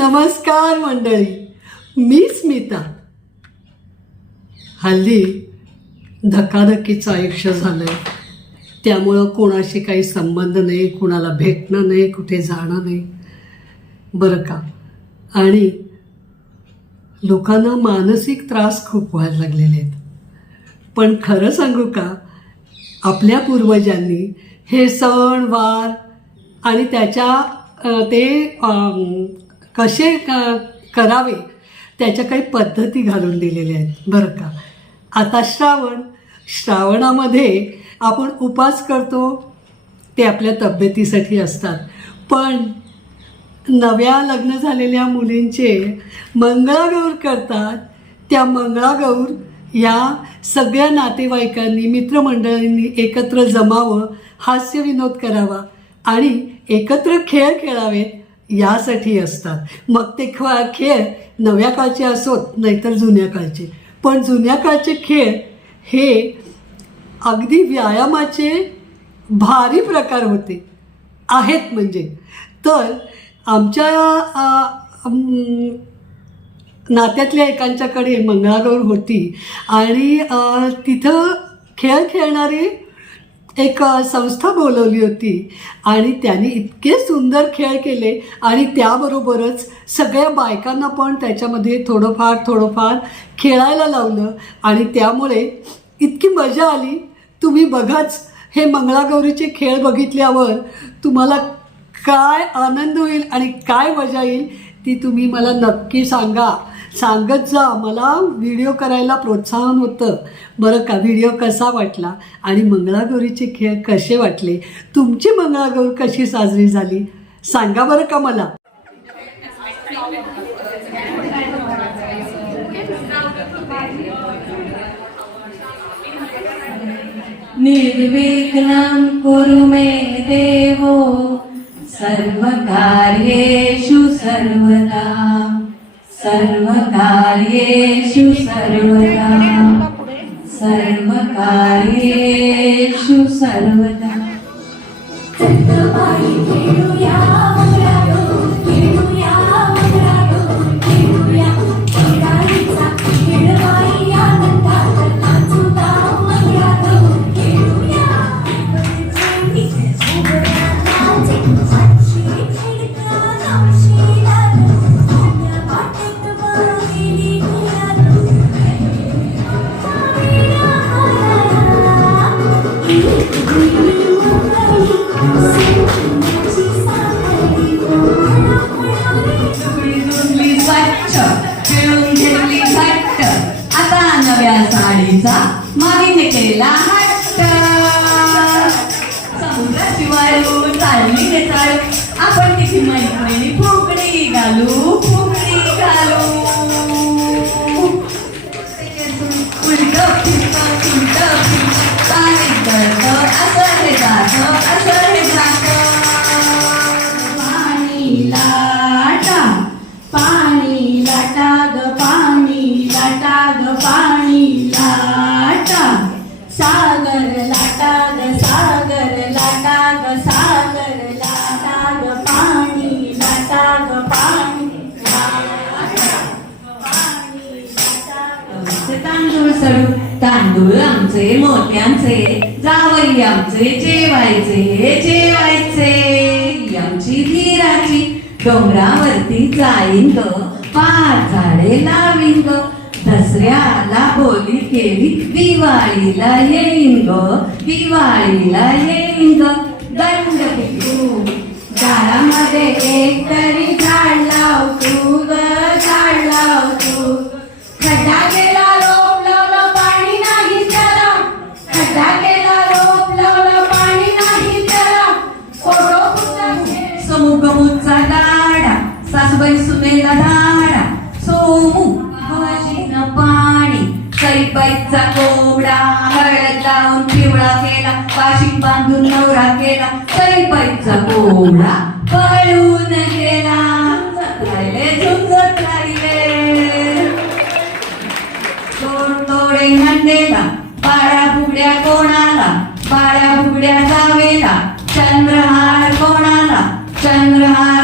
नमस्कार मंडळी मी स्मिता. हल्ली धकाधकीचं आयुष्य झालं आहे त्यामुळं कोणाशी काही संबंध नाही कुणाला भेटणं नाही कुठे जाणं नाही. बरं का? आणि लोकांना मानसिक त्रास खूप व्हायला लागलेले आहेत. पण खरं सांगू का? आपल्या पूर्वजांनी हे सण वार आणि त्याच्या ते कसे क- करावे? त्याच्या काही पद्धती घालून दिलेल्या आहेत. बरं का? आता श्रावण. श्रावणामध्ये आपण उपास करतो. ते आपल्या तब्येतीसाठी असतात. पण नव्या लग्न झालेल्या मुलींचे मंगळागौर करतात. त्या मंगळागौर या सगळ्या नातेवाईकांनी मित्रमंडळींनी एकत्र जमावं हास्यविनोद करावा आणि एकत्र खेळ खेळावेत. यासाठी असतात. मग ते ख खेळ नव्या काळचे असोत नाहीतर जुन्या काळचे. पण जुन्या काळचे खेळ हे अगदी व्यायामाचे भारी प्रकार होते. आहेत म्हणजे. तर आमच्या नात्यातल्या एकांच्याकडे मंगळागौर होती आणि तिथं खेळ खेळणारे एक संस्था बोलवली होती. आणि त्यांनी इतके सुंदर खेळ केले आणि त्याबरोबरच सगळ्या बायकांना पण त्याच्यामध्ये थोडंफार थोडंफार खेळायला लावलं. आणि त्यामुळे इतकी मजा आली. तुम्ही बघाच हे मंगळागौरीचे खेळ बघितल्यावर तुम्हाला काय आनंद होईल आणि काय मजा येईल ती तुम्ही मला नक्की सांगा. सांगत जा मला व्हिडिओ करायला प्रोत्साहन होतं. बरं का? व्हिडिओ कसा वाटला? आणि मंगळागौरीचे खेळ कसे वाटले? तुमची मंगळागौर कशी साजरी झाली? सांगा बरं का मला. निर्विघ्नं कुरु मे देवो सर्वकार्येषु सर्वदा। सर्वकार्येषु सर्वदा। सर्वकार्येषु सर्वदा। चालली ने चालू आपण तिची मैत्रिणी फुगडी घालू फुगडी घालू. असं हे जातं असं हे जातं पाणी लाटा पाणी लाटा ग पाणी लाटा ग पाणी लाटा सागर गांडूळ तांदूळ आमचे मोत्यांचे जावई आमचे जेवायचे जेवायचे. आमची धीराची डोंगरावरती जाईन ग पाच झाडे लावीन ग दसऱ्याला बोली केली दिवाळीला येईन ग दिवाळीला येईन ग दंड पिकू झाडामध्ये एक तरी सुनेला धाडा सोमू भजीन पाणी सैपाईचा कोबडा हळद लावून पिवळा केला पाशी बांधून नवरा केला सैपाईचा कोबडा पळून गेला. झुंजत राहिले झुंजत राहिले दोन तोडे हंडेला पाळ्या फुगड्या कोणाला पाळ्या फुगड्या जावेला चंद्रहार कोणाला चंद्रहार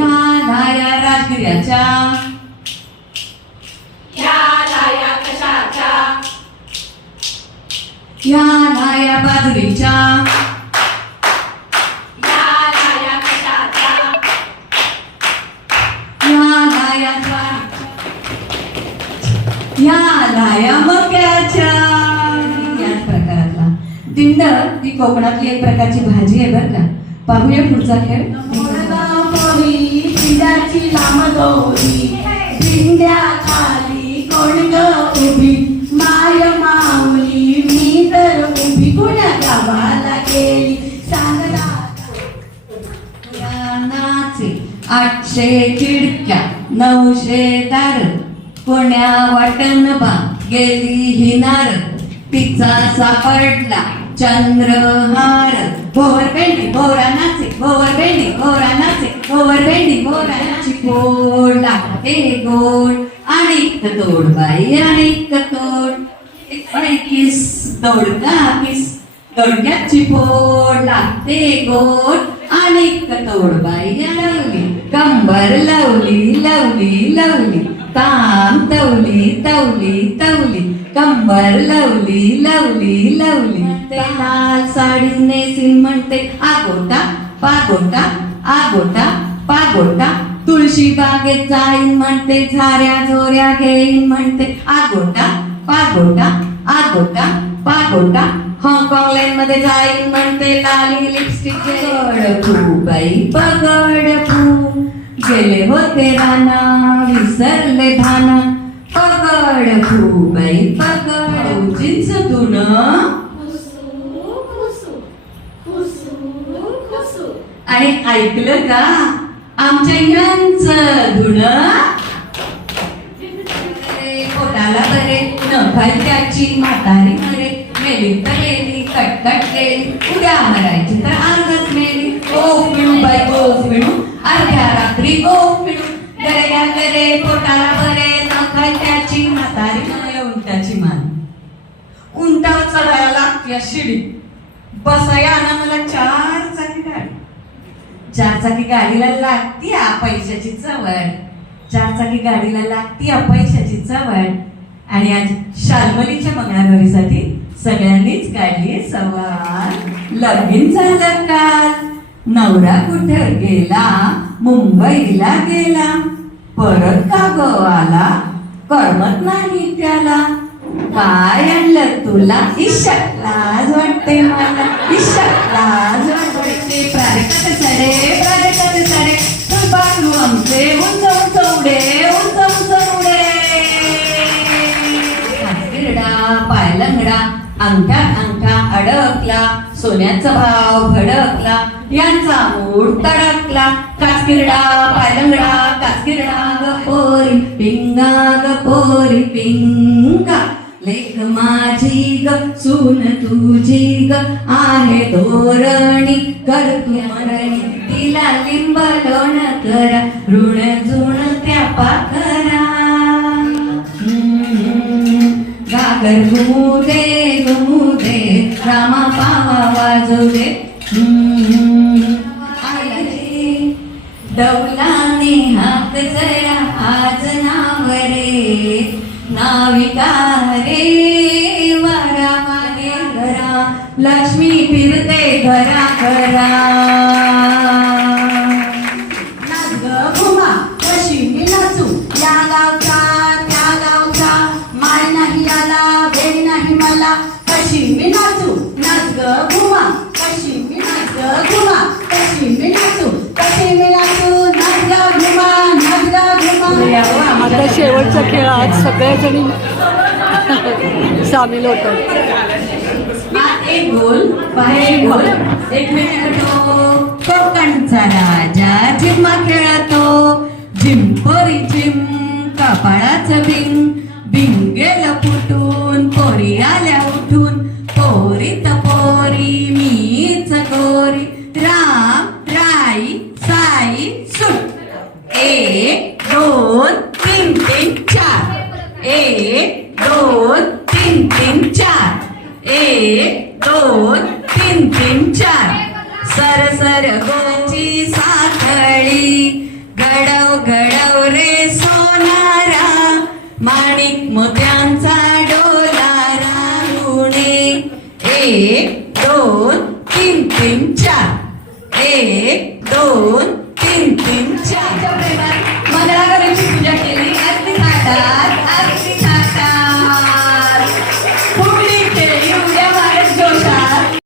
राजगिऱ्याच्या या कशाच्या? बाजरीच्या या कशाच्या? मक्याच्या. याच प्रकारातला. दिंड ही कोकणातली एक प्रकारची भाजी आहे बरं का. पाहूया पुढचा खेळ. मोरी लांब गौरी पिंड्या खाली कोण ग उभी? माय माऊली मी तर उभी. कुण्या गावाला गेली सांगला नाचे आठशे खिडक्या नऊशे दार. पुण्या वाटण बा गेली ही नार. तिचा सापडला चंद्रहार भोवर बेंडी भोवरा नाचे भोवर बेंडी भोवरा नाचे भोवर बेंडी भोवरा नाची गोड. लागते गोड आणि तोड बाई आणि तोड. एक किस दोडका किस दोडक्याची फोड लागते गोड. आणि तोड बाई लावली कंबर लावली लावली लावली. ताम तवली तवली तवली. कंबर लावली लावली लावली. म्हणते लाल साडी नेसीन म्हणते आगोटा पागोटा आगोटा पागोटा तुळशी बागेत जाईन म्हणते झाऱ्या झोऱ्या घेईन म्हणते आगोटा पागोटा आगोटा पागोटा हाँगकाँग लाईन मध्ये जाईन म्हणते लाली लिपस्टिक पगड फू बाई पगड फू गेले होते राना विसरले भाना. पगड फू बाई पगड उजीच तुन आणि ऐकलं का? आमच्या ह्यांचं धुण? कोणाला बरे? न त्याची म्हातारी मरे मेली तर गेली कटकट गेली उड्या मरायची तर आजच मेली. ओ मिळू बाई ओ मिळू अर्ध्या रात्री ओ मिळू गरे या गरे पोटाला बरे न त्याची म्हातारी मरे उंटाची मान उंटावर चढायला लागते शिडी. बसाया ना मला चार चारचाकी गाडीला लागती पैशाची चवड चारचाकी गाडीला लागती पैशाची चवड आणि आज शाल्मलीच्या मंगळागौरीसाठी सगळ्यांनीच काढली सवार लगीन झालं काल. नवरा कुठे गेला? मुंबईला गेला. परत का ग आला? करमत नाही त्याला. काय आणलं तुला? ईशक लाज वाटते मला. ईशक लाज प्राधिकट सरे प्राधिकट सरे तू बाकरू आमचे. उंच उंच उडे उंच उंच उडे. किरडा पायलंगडा अंगठ्यात अंगठा अडकला सोन्याचा भाव भडकला यांचा मूड तडकला. काचकिरडा पायलंगडा काचकिरडा गपोरी पिंगा गपोरी पिंगा. लेख माझी ग सून तुझी ग आहे धोरणी कर तू तिला लिंब लोण करा ऋण जुण त्या पाखरा. गागर घुमू दे घुमू दे रामा पावा वाजू दे डौलाने हात जरा आज नावरे नाविका कशी मी नाचू नाच ग भुमा कशी मी नाच ग भुमा कशी मी नाचू कशी मी नाचू नाच ग भुमा नाच ग भुमा आता शेवटचा खेळ आज सगळ्याजणी सामील होतात आत एक गोल बाहेर गोल. एकमेकांना कोकणचा राजा झिम्मा खेळतो. झिंपोरी झिम कपाळाचं बिंग एक दोन तीन तीन चार. एक दोन तीन तीन चार. एक दोन तीन तीन चार. सर सर गोची साखळी घडव घडव रे सोनारा. माणिक मोत्यांचा डोलारा गुणे एक दोन